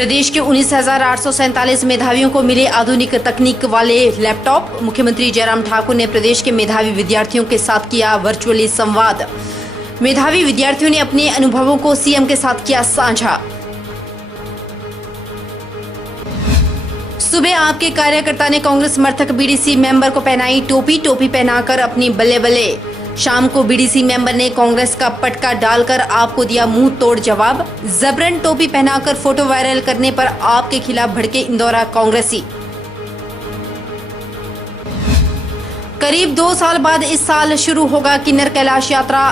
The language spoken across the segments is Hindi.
प्रदेश के 19,847 मेधावियों को मिले आधुनिक तकनीक वाले लैपटॉप। मुख्यमंत्री जयराम ठाकुर ने प्रदेश के मेधावी विद्यार्थियों के साथ किया वर्चुअली संवाद। मेधावी विद्यार्थियों ने अपने अनुभवों को सीएम के साथ किया साझा। सुबह आपके कार्यकर्ता ने कांग्रेस समर्थक बीडीसी मेंबर को पहनाई टोपी पहनाकर अपनी बल्ले बल्ले। शाम को बीडीसी मेंबर ने कांग्रेस का पटका डालकर आपको दिया मुंह तोड़ जवाब। जबरन टोपी पहनाकर फोटो वायरल करने पर आपके खिलाफ भड़के इंदौरा कांग्रेसी। करीब 2 साल बाद इस साल शुरू होगा किन्नर कैलाश यात्रा।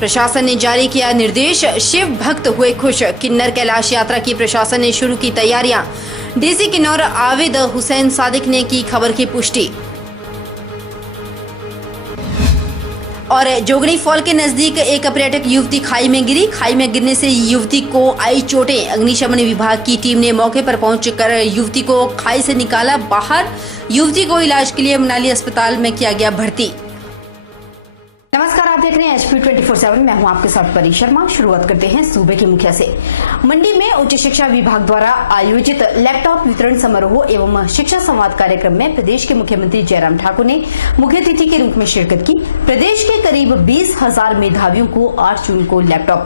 प्रशासन ने जारी किया निर्देश। शिव भक्त हुए खुश। किन्नर कैलाश यात्रा की प्रशासन ने शुरू की तैयारियां। डीसी किन्नौर आविद हुसैन सादिक ने की खबर की पुष्टि। और जोगनी फॉल के नजदीक एक पर्यटक युवती खाई में गिरी। खाई में गिरने से युवती को आई चोटें। अग्निशमन विभाग की टीम ने मौके पर पहुंचकर युवती को खाई से निकाला बाहर। युवती को इलाज के लिए मनाली अस्पताल में किया गया भर्ती। नमस्कार, आप देख रहे हैं HP 24/7। मैं हूं आपके साथ परी शर्मा। शुरुआत करते हैं सूबे की मुखिया से। मंडी में उच्च शिक्षा विभाग द्वारा आयोजित लैपटॉप वितरण समारोह एवं शिक्षा संवाद कार्यक्रम में प्रदेश के मुख्यमंत्री जयराम ठाकुर ने मुख्य अतिथि के रूप में शिरकत की। प्रदेश के करीब 20,000 मेधावियों को 8 जून को लैपटॉप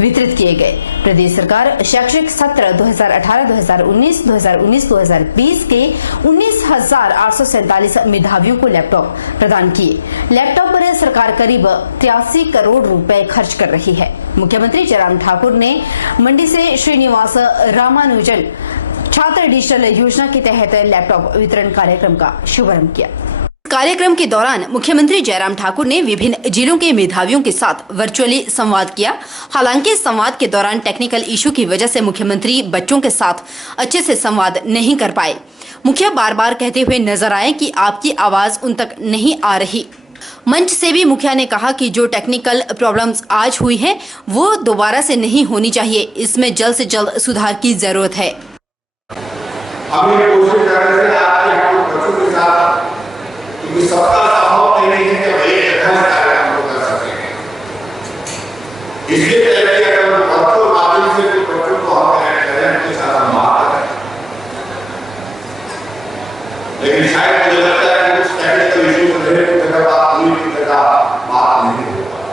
वितरित किए गए। प्रदेश सरकार शैक्षणिक सत्र 2018-2019, 2019-2020 के 19,847 मेधावियों को लैपटॉप प्रदान किए। लैपटॉप पर सरकार करीब 83 करोड़ रुपए खर्च कर रही है। मुख्यमंत्री जयराम ठाकुर ने मंडी से श्रीनिवास रामानुजन छात्र डिजिटल योजना के तहत लैपटॉप वितरण कार्यक्रम का शुभारंभ किया। कार्यक्रम के दौरान मुख्यमंत्री जयराम ठाकुर ने विभिन्न जिलों के मेधावियों के साथ वर्चुअली संवाद किया। हालांकि संवाद के दौरान टेक्निकल इशू की वजह से मुख्यमंत्री बच्चों के साथ अच्छे से संवाद नहीं कर पाए। मुखिया बार बार कहते हुए नजर आए कि आपकी आवाज उन तक नहीं आ रही। मंच से भी मुखिया ने कहा कि जो टेक्निकल प्रॉब्लम्स आज हुई हैं, वो दोबारा से नहीं होनी चाहिए। इसमें जल्द से जल्द सुधार की जरूरत है। सबका संभव नहीं है कि भाई एक कार्य हम लोग कर सकते हैं। इसलिए पहले अगर वर्चुअल माध्यम से बच्चों को हम कनेक्ट करें, उनके साथ हम बात करें, लेकिन शायद मुझे लगता है कि कुछ टेक्निकल इश्यूज रहे तो जगह बात हुई की जगह बात नहीं हो पाई।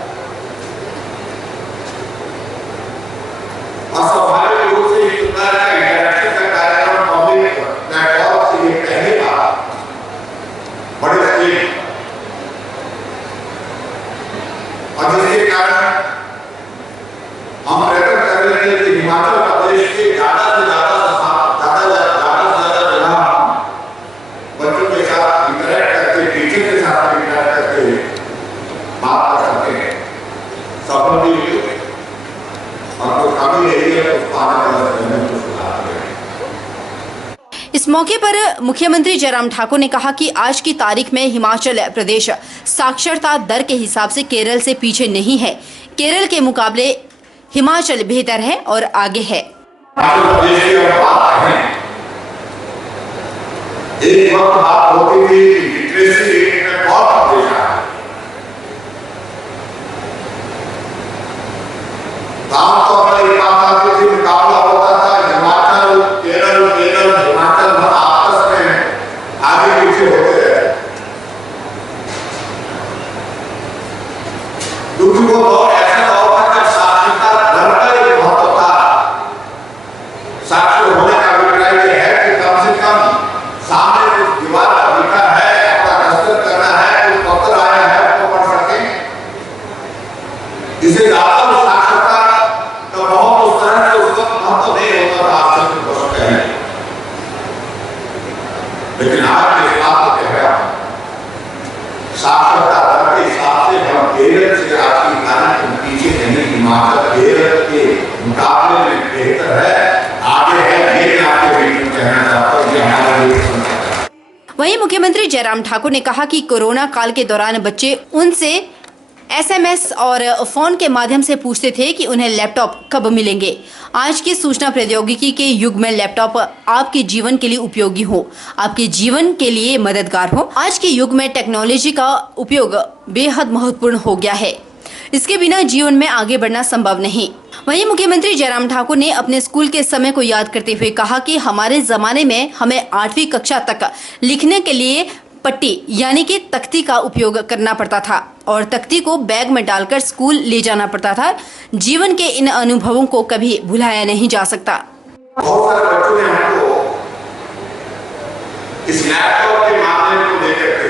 और स्वाभाविक रूप से इस प्रकार का इंटरेक्शन का कार्यक्रम पब्लिक प्लेटफॉर्म से ये पहली बार बड़े और जिसके कारण हम प्रयत्न कर रहे हैं कि हिमाचल प्रदेश के ज्यादा से ज्यादा जगह बच्चों के साथ इंटरेक्ट करके, टीचर के साथ इंटरेक्ट करके बात कर सकते हैं। सफल भी हुई और जो कमी रही है उसको आने वाले समय में सुधार करें। इस मौके पर मुख्यमंत्री जयराम ठाकुर ने कहा कि आज की तारीख में हिमाचल प्रदेश साक्षरता दर के हिसाब से केरल से पीछे नहीं है। केरल के मुकाबले हिमाचल बेहतर है और आगे है। एक वक्त बात होती थी लिटरेसी रेट में बहुत देश है। आमतौर पर एक बात आती थी, मुकाबला होता था हिमाचल केरल, केरल हिमाचल आपस में आगे पीछे होते रहे। दूसरी को बहुत ऐसा दौर था जब साक्षरता दर का एक महत्व था। साक्षर होने का अभिप्राय यह है कि कम से कम सामने कुछ दीवार पर लिखा है, अपना दस्तखत करना है, कुछ पत्र आया है उसको पढ़ सके। इसे ज्यादा साक्षरता का बहुत उस तरह से उस वक्त महत्व नहीं होता था। आज से कुछ वर्ष पहले, लेकिन आज इस बात को कह रहा हूं, साक्षरता दर के हिसाब से हम केरल से आज की तारीख में पीछे नहीं। हिमाचल केरल के मुकाबले में बेहतर है, आगे है। ये आपके बीच में कहना चाहता हूं, ये हमारे लिए। वहीं मुख्यमंत्री जयराम ठाकुर ने कहा कि कोरोना काल के दौरान बच्चे उनसे SMS और फोन के माध्यम से पूछते थे कि उन्हें लैपटॉप कब मिलेंगे। आज की सूचना प्रौद्योगिकी के युग में लैपटॉप आपके जीवन के लिए उपयोगी हो, आपके जीवन के लिए मददगार हो। आज के युग में टेक्नोलॉजी का उपयोग बेहद महत्वपूर्ण हो गया है। इसके बिना जीवन में आगे बढ़ना संभव नहीं। वहीं मुख्यमंत्री जयराम ठाकुर ने अपने स्कूल के समय को याद करते हुए कहा कि हमारे जमाने में हमें 8वीं कक्षा तक लिखने के लिए पट्टी यानी कि तख्ती का उपयोग करना पड़ता था और तख्ती को बैग में डालकर स्कूल ले जाना पड़ता था। जीवन के इन अनुभवों को कभी भुलाया नहीं जा सकता। बहुत सारे बच्चों ने हमको इस लैपटॉप के मामले को लेकर के,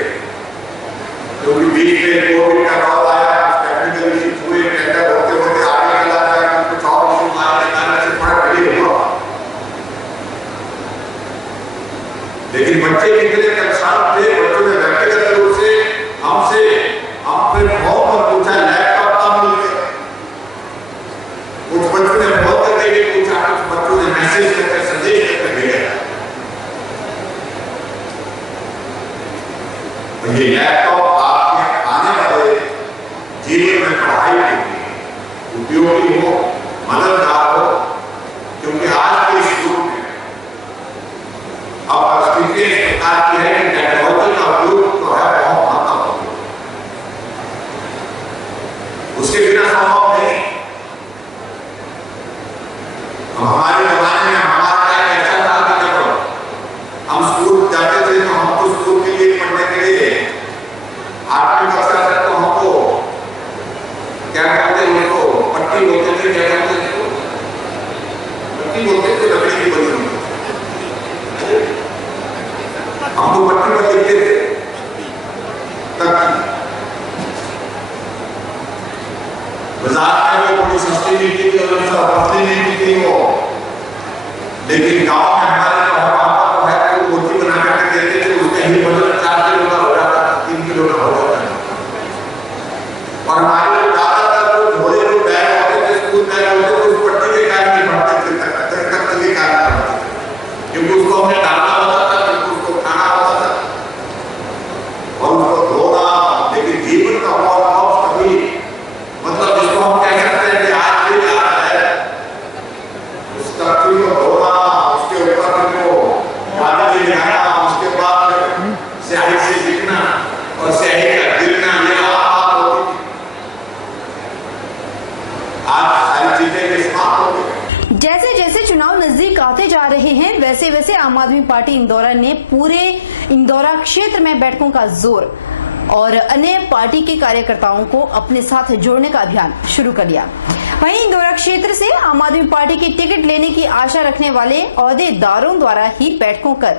क्योंकि बीच में कोविड का दौर आया, टेक्निकल इश्यूज हुए, टेंडर होते होते आगे चला गया, कुछ और इश्यूज आने के कारण से थोड़ा डिले हुआ। लेकिन बच्चे कितने परेशान थे, बच्चों ने व्यक्तिगत रूप से हमसे बहुत पूछा लैपटॉप कब मिलेगा। कुछ बच्चों ने बहुत करके पूछा, कुछ बच्चों ने मैसेज करके संदेश करके भेजा। तो ये लैपटॉप आपके आने वाले जीवन में पढ़ाई के लिए उपयोगी हो, मददगार हो, क्योंकि आज के इस युग में अब परिस्थिति इस प्रकार की है कि टेक्नोलॉजी का उपयोग तो है बहुत महत्वपूर्ण, उसके बिना संभव नहीं। हमारे जमाने में हमारा टाइम ऐसा था कि जब हम स्कूल जाते थे तो हमको स्कूल के लिए पढ़ने के लिए 8वीं कक्षा तक तो हमको क्या कहते हैं, उनको पट्टी बोलते थे, क्या कहते थे, पट्टी बोलते थे, लकड़ी की बनी हुई हमको पट्टी पर लिखते थे तक। बाजार में वो बड़ी सस्ती मिलती थी और सस्ती नहीं मिलती वो, लेकिन गांव में हमारे तो है कि मूर्ति बना करके देते थे, उसका ही वजन 4 किलो का हो जाता था, 3 किलो का हो जाता था। और हमारे लोग ज्यादातर जो झोले जो बैग होते थे, स्कूल बैग होते थे, उस पट्टी के कारण नहीं बढ़ते थे, तख्त के कारण बढ़ते थे, क्योंकि उसको हमें डालना होता था, क्योंकि उसको खाना होता था और उसको धोना। लेकिन जीवन का बहुत कभी मतलब जिसको हम कह सकते हैं कि आज भी याद है, उस तख्ती को धोना, उसके ऊपर को कागज लगाना, उसके बाद स्याही से लिखना और स्याही का गिरना, ये बात होती थी। आज सारी चीजें समाप्त हो गई। जैसे जैसे चुनाव नजदीक आते जा रहे हैं वैसे वैसे आम आदमी पार्टी इंदौरा ने पूरे इंदौरा क्षेत्र में बैठकों का जोर और अन्य पार्टी के कार्यकर्ताओं को अपने साथ जोड़ने का अभियान शुरू कर दिया। वहीं इंदौरा क्षेत्र से आम आदमी पार्टी की टिकट लेने की आशा रखने वाले ओहदेदारों द्वारा ही बैठकों कर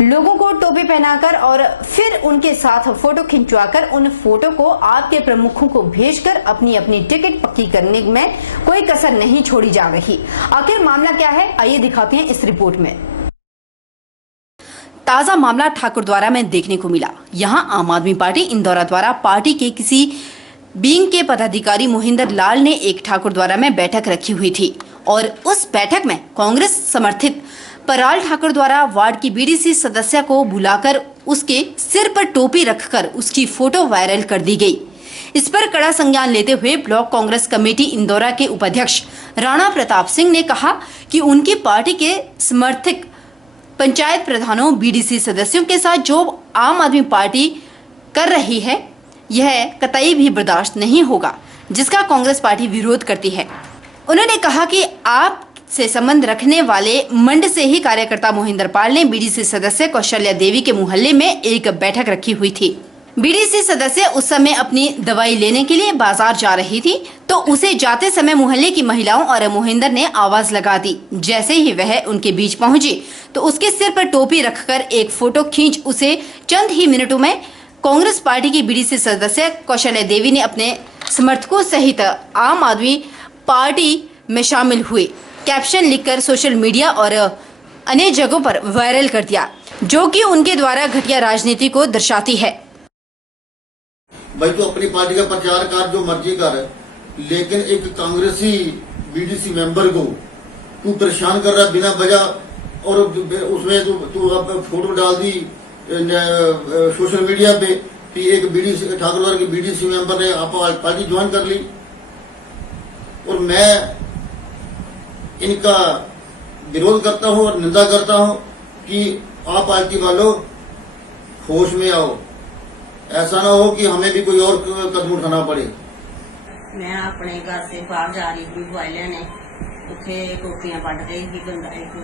लोगों को टोपी पहनाकर और फिर उनके साथ फोटो खिंचवाकर उन फोटो को आपके प्रमुखों को भेजकर अपनी अपनी टिकट पक्की करने में कोई कसर नहीं छोड़ी जा रही। आखिर मामला क्या है, आइए दिखाते हैं इस रिपोर्ट में। ताजा मामला ठाकुर द्वारा में देखने को मिला। यहां आम आदमी पार्टी इंदौरा द्वारा पार्टी के किसी विंग के पदाधिकारी मोहिंदर लाल ने एक ठाकुर द्वारा में बैठक रखी हुई थी और उस बैठक में कांग्रेस समर्थित पराल ठाकुर द्वारा वार्ड की बीडीसी सदस्य को बुलाकर उसके सिर पर टोपी रखकर उसकी फोटो वायरल कर दी गई। इस पर कड़ा संज्ञान लेते हुए ब्लॉक कांग्रेस कमेटी इंदौरा के उपाध्यक्ष राणा प्रताप सिंह ने कहा कि उनकी पार्टी के समर्थक पंचायत प्रधानों, बीडीसी सदस्यों के साथ जो आम आदमी पार्टी कर रही है यह कतई भी बर्दाश्त नहीं होगा, जिसका कांग्रेस पार्टी विरोध करती है। उन्होंने कहा कि आप से संबंध रखने वाले मंड से ही कार्यकर्ता मोहिंदर पाल ने बीडीसी सदस्य कौशल्या देवी के मोहल्ले में एक बैठक रखी हुई थी। बीडीसी सदस्य उस समय अपनी दवाई लेने के लिए बाजार जा रही थी तो उसे जाते समय मोहल्ले की महिलाओं और मोहिंदर ने आवाज लगा दी। जैसे ही वह उनके बीच पहुंची तो उसके सिर पर टोपी रखकर एक फोटो खींच उसे चंद ही मिनटों में कांग्रेस पार्टी की बीडीसी सदस्य कौशल्या देवी ने अपने समर्थकों सहित आम आदमी पार्टी में शामिल हुए कैप्शन लिखकर सोशल मीडिया और अन्य जगहों पर वायरल कर दिया, जो कि उनके द्वारा घटिया राजनीति को दर्शाती है। भाई तो अपनी पार्टी का प्रचार कर जो मर्जी कर, लेकिन एक कांग्रेसी बीडीसी मेंबर को तू परेशान कर रहा बिना वजह और उसमें तू अब फोटो डाल दी सोशल मीडिया पे कि एक बीडीसी ठाकुरवार की बीडीसी मेंबर ने आप पार्टी ज्वाइन कर ली। और मैं इनका विरोध करता हूं और निंदा करता हूं कि आप पार्टी वालों होश में आओ, ऐसा ना हो कि हमें भी कोई और कदम उठाना पड़े। मैं अपने घर से बाहर जा रही थी मोबाइल लेने, उत्थे कॉपियां पढ़ रही थी बंदा एक,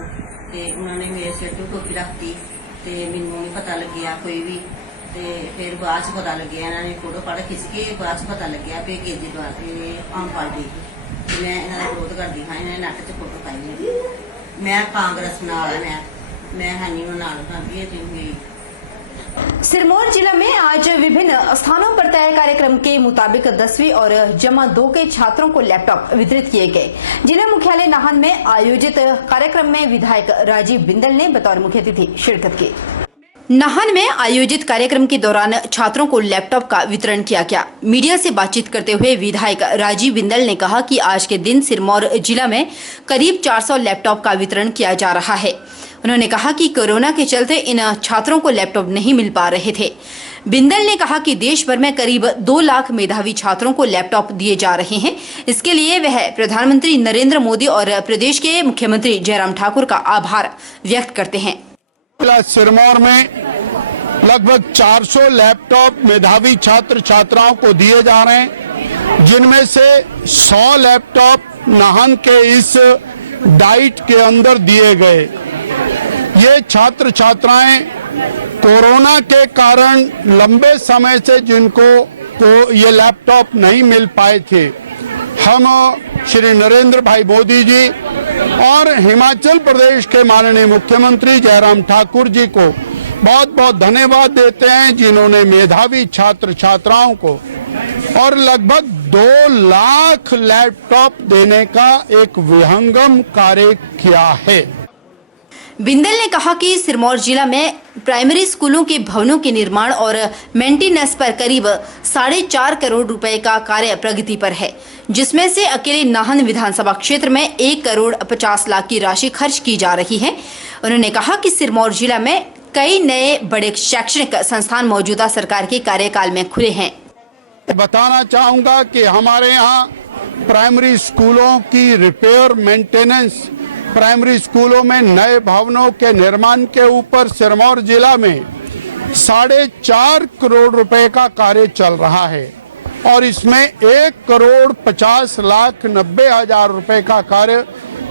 ते उन्होंने मेरे सिर तो कॉपी रख दी, ते मैनू नहीं पता लग्या कोई भी। ते फिर बाद च पता लग्या, इन्होंने फोटो पढ़ खिंच के बाद च पता लग्या भी केजरीवाल के आम पार्टी की। मैं इन्होंने विरोध करती हाँ, इन्होंने नैट च फोटो पाई है। मैं कांग्रेस नाल है, मैं हनी नाल करती है। सिरमौर जिला में आज विभिन्न स्थानों पर तय कार्यक्रम के मुताबिक 10वीं और जमा 2 के छात्रों को लैपटॉप वितरित किए गए। जिला मुख्यालय नाहन में आयोजित कार्यक्रम में विधायक राजीव बिंदल ने बतौर मुख्य अतिथि शिरकत की। नाहन में आयोजित कार्यक्रम के दौरान छात्रों को लैपटॉप का वितरण किया गया। मीडिया से बातचीत करते हुए विधायक राजीव बिंदल ने कहा कि आज के दिन सिरमौर जिला में करीब 400 लैपटॉप का वितरण किया जा रहा है। उन्होंने कहा कि कोरोना के चलते इन छात्रों को लैपटॉप नहीं मिल पा रहे थे। बिंदल ने कहा कि देश भर में करीब 2 लाख मेधावी छात्रों को लैपटॉप दिए जा रहे हैं। इसके लिए वह प्रधानमंत्री नरेंद्र मोदी और प्रदेश के मुख्यमंत्री जयराम ठाकुर का आभार व्यक्त करते हैं। सिरमौर में लगभग 400 लैपटॉप मेधावी छात्र छात्राओं को दिए जा रहे हैं, जिनमें से 100 लैपटॉप नाहन के इस डाइट के अंदर दिए गए। ये छात्र छात्राएं कोरोना के कारण लंबे समय से जिनको ये लैपटॉप नहीं मिल पाए थे, हम श्री नरेंद्र भाई मोदी जी और हिमाचल प्रदेश के माननीय मुख्यमंत्री जयराम ठाकुर जी को बहुत बहुत धन्यवाद देते हैं, जिन्होंने मेधावी छात्र छात्राओं को और लगभग 2 लाख लैपटॉप देने का एक विहंगम कार्य किया है। बिंदल ने कहा कि सिरमौर जिला में प्राइमरी स्कूलों के भवनों के निर्माण और मेंटेनेंस पर करीब 4.5 करोड़ रुपए का कार्य प्रगति पर है, जिसमें से अकेले नाहन विधानसभा क्षेत्र में 1 करोड़ 50 लाख की राशि खर्च की जा रही है। उन्होंने कहा कि सिरमौर जिला में कई नए बड़े शैक्षणिक संस्थान मौजूदा सरकार के कार्यकाल में खुले हैं। बताना चाहूंगा कि हमारे यहाँ प्राइमरी स्कूलों की रिपेयर मेंटेनेंस, प्राइमरी स्कूलों में नए भवनों के निर्माण के ऊपर सिरमौर जिला में 4.5 करोड़ रुपए का कार्य चल रहा है और इसमें 1 करोड़ 50 लाख 90 हजार रुपए का कार्य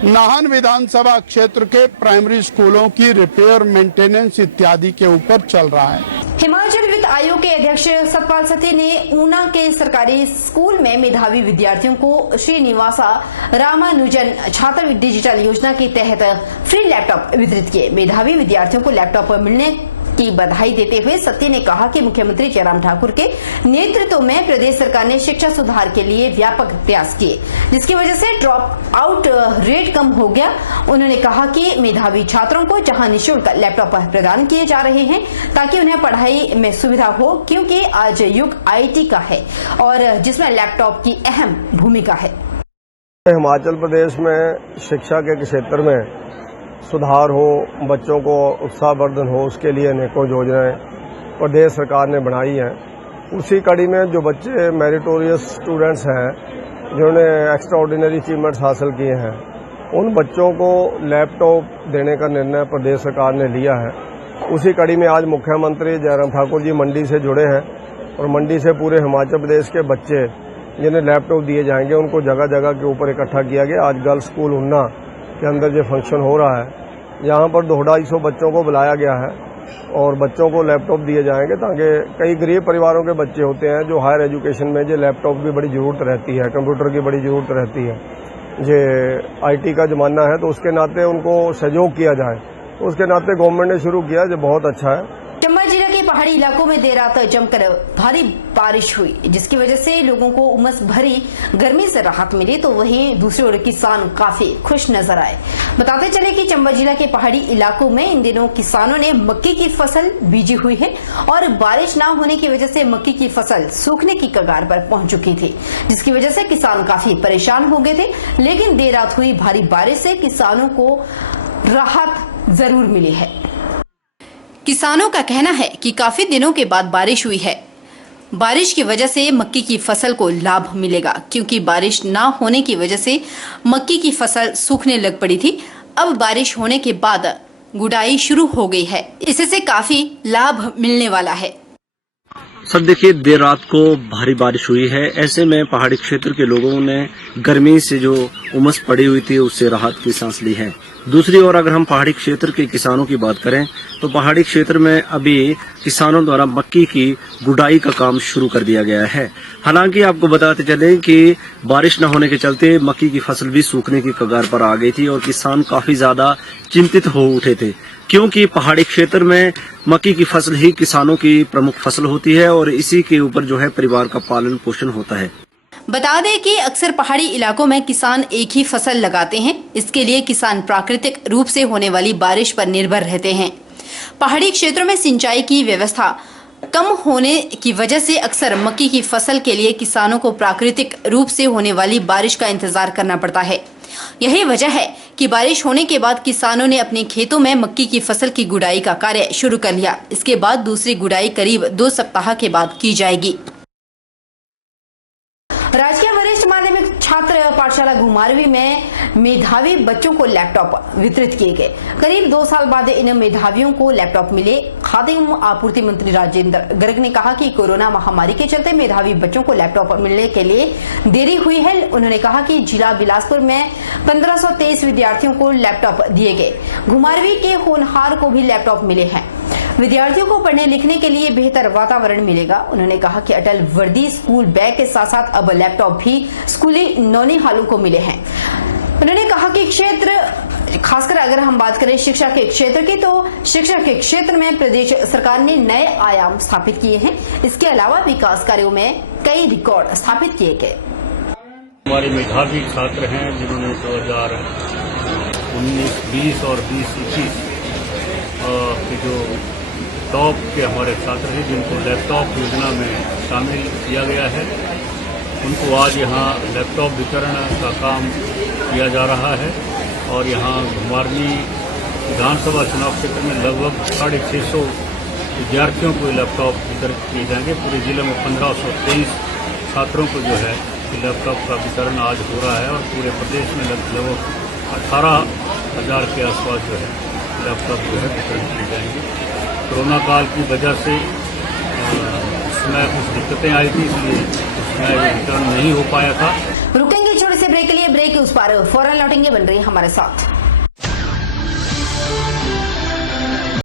नाहन विधानसभा क्षेत्र के प्राइमरी स्कूलों की रिपेयर मेंटेनेंस इत्यादि के ऊपर चल रहा है। हिमाचल वित्त आयोग के अध्यक्ष सतपाल सत्ती ने ऊना के सरकारी स्कूल में मेधावी विद्यार्थियों को श्रीनिवासा रामानुजन छात्र डिजिटल योजना के तहत फ्री लैपटॉप वितरित किए। मेधावी विद्यार्थियों को लैपटॉप मिलने की बधाई देते हुए सत्ती ने कहा कि मुख्यमंत्री जयराम ठाकुर के नेतृत्व में प्रदेश सरकार ने शिक्षा सुधार के लिए व्यापक प्रयास किए, जिसकी वजह से ड्रॉप आउट रेट कम हो गया। उन्होंने कहा कि मेधावी छात्रों को जहां निःशुल्क लैपटॉप प्रदान किए जा रहे हैं ताकि उन्हें पढ़ाई में सुविधा हो, क्योंकि आज युग IT का है और जिसमें लैपटॉप की अहम भूमिका है। हिमाचल प्रदेश में शिक्षा के क्षेत्र में सुधार हो, बच्चों को उत्साहवर्धन हो, उसके लिए अनेकों योजनाएं प्रदेश सरकार ने बनाई हैं। उसी कड़ी में जो बच्चे मेरिटोरियस स्टूडेंट्स हैं, जिन्होंने एक्स्ट्रा ऑर्डिनरी अचीवमेंट्स हासिल किए हैं, उन बच्चों को लैपटॉप देने का निर्णय प्रदेश सरकार ने लिया है। उसी कड़ी में आज मुख्यमंत्री जयराम ठाकुर जी मंडी से जुड़े हैं और मंडी से पूरे हिमाचल प्रदेश के बच्चे जिन्हें लैपटॉप दिए जाएंगे, उनको जगह जगह के ऊपर इकट्ठा किया गया। आज गर्ल्स स्कूल ऊना के अंदर जो फंक्शन हो रहा है, यहाँ पर 250 बच्चों को बुलाया गया है और बच्चों को लैपटॉप दिए जाएंगे ताकि कई गरीब परिवारों के बच्चे होते हैं जो हायर एजुकेशन में जो लैपटॉप की बड़ी ज़रूरत रहती है, कंप्यूटर की बड़ी ज़रूरत रहती है। जो IT का ज़माना है तो उसके नाते उनको सहयोग किया जाए, तो उसके नाते गवर्नमेंट ने शुरू किया, जो बहुत अच्छा है। चंबा जिला के पहाड़ी इलाकों में देर रात जमकर भारी बारिश हुई, जिसकी वजह से लोगों को उमस भरी गर्मी से राहत मिली, तो वहीं दूसरी ओर किसान काफी खुश नजर आए। बताते चले कि चंबा जिला के पहाड़ी इलाकों में इन दिनों किसानों ने मक्की की फसल बीजी हुई है और बारिश न होने की वजह से मक्की की फसल सूखने की कगार पर पहुंच चुकी थी, जिसकी वजह से किसान काफी परेशान हो गए थे। लेकिन देर रात हुई भारी बारिश से किसानों को राहत जरूर मिली है। किसानों का कहना है कि काफी दिनों के बाद बारिश हुई है। बारिश की वजह से मक्की की फसल को लाभ मिलेगा, क्योंकि बारिश ना होने की वजह से मक्की की फसल सूखने लग पड़ी थी। अब बारिश होने के बाद गुड़ाई शुरू हो गई है, इससे काफी लाभ मिलने वाला है। सर देखिए, देर रात को भारी बारिश हुई है। ऐसे में पहाड़ी क्षेत्र के लोगों ने गर्मी से जो उमस पड़ी हुई थी उससे राहत की सांस ली है। दूसरी ओर अगर हम पहाड़ी क्षेत्र के किसानों की बात करें तो पहाड़ी क्षेत्र में अभी किसानों द्वारा मक्की की गुडाई का काम शुरू कर दिया गया है। हालांकि आपको बताते चले कि बारिश न होने के चलते मक्की की फसल भी सूखने की कगार पर आ गई थी और किसान काफी ज्यादा चिंतित हो उठे थे, क्योंकि पहाड़ी क्षेत्र में मक्की की फसल ही किसानों की प्रमुख फसल होती है और इसी के ऊपर जो है परिवार का पालन पोषण होता है। बता दें कि अक्सर पहाड़ी इलाकों में किसान एक ही फसल लगाते हैं। इसके लिए किसान प्राकृतिक रूप से होने वाली बारिश पर निर्भर रहते हैं। पहाड़ी क्षेत्रों में सिंचाई की व्यवस्था कम होने की वजह से अक्सर मक्की की फसल के लिए किसानों को प्राकृतिक रूप से होने वाली बारिश का इंतजार करना पड़ता है। यही वजह है कि बारिश होने के बाद किसानों ने अपने खेतों में मक्की की फसल की गुड़ाई का कार्य शुरू कर लिया। इसके बाद दूसरी गुड़ाई करीब 2 सप्ताह के बाद की जाएगी। राजकीय वरिष्ठ माध्यमिक छात्र पाठशाला घुमारवी में मेधावी बच्चों को लैपटॉप वितरित किए गए। करीब 2 साल बाद इन मेधावियों को लैपटॉप मिले। खाद्य एवं आपूर्ति मंत्री राजेंद्र गर्ग ने कहा कि कोरोना महामारी के चलते मेधावी बच्चों को लैपटॉप मिलने के लिए देरी हुई है। उन्होंने कहा कि जिला बिलासपुर में 1523 विद्यार्थियों को लैपटॉप दिए गए। घुमारवी के होनहार को भी लैपटॉप मिले हैं। विद्यार्थियों को पढ़ने लिखने के लिए बेहतर वातावरण मिलेगा। उन्होंने कहा कि अटल वर्दी स्कूल बैग के साथ साथ अब लैपटॉप भी स्कूली नौनिहालों को मिले हैं। उन्होंने कहा कि क्षेत्र, खासकर अगर हम बात करें शिक्षा के क्षेत्र की, तो शिक्षा के क्षेत्र में प्रदेश सरकार ने नए आयाम स्थापित किए हैं। इसके अलावा विकास कार्यों में कई रिकॉर्ड स्थापित किए गए। हमारे मेधावी छात्र हैं जिन्होंने 2019, 20 और 2021 के जो टॉप के हमारे छात्र हैं जिनको लैपटॉप योजना में शामिल किया गया है, उनको आज यहाँ लैपटॉप वितरण का काम किया जा रहा है। और यहाँ घुमारवी विधानसभा चुनाव क्षेत्र में लगभग 650 विद्यार्थियों को लैपटॉप वितरित किए जाएंगे। पूरे जिले में 1523 छात्रों को जो है लैपटॉप का वितरण आज हो रहा है और पूरे प्रदेश में लगभग 18,000 के आसपास जो है लैपटॉप जो है वितरण किए जाएंगे। कोरोना काल की वजह से उसमें कुछ दिक्कतें आई थी, इसलिए उसमें वितरण नहीं हो पाया था। रुकेंगे छोटे से ब्रेक के लिए। ब्रेक के उस पार फौरन लौटेंगे। बन रही हमारे साथ।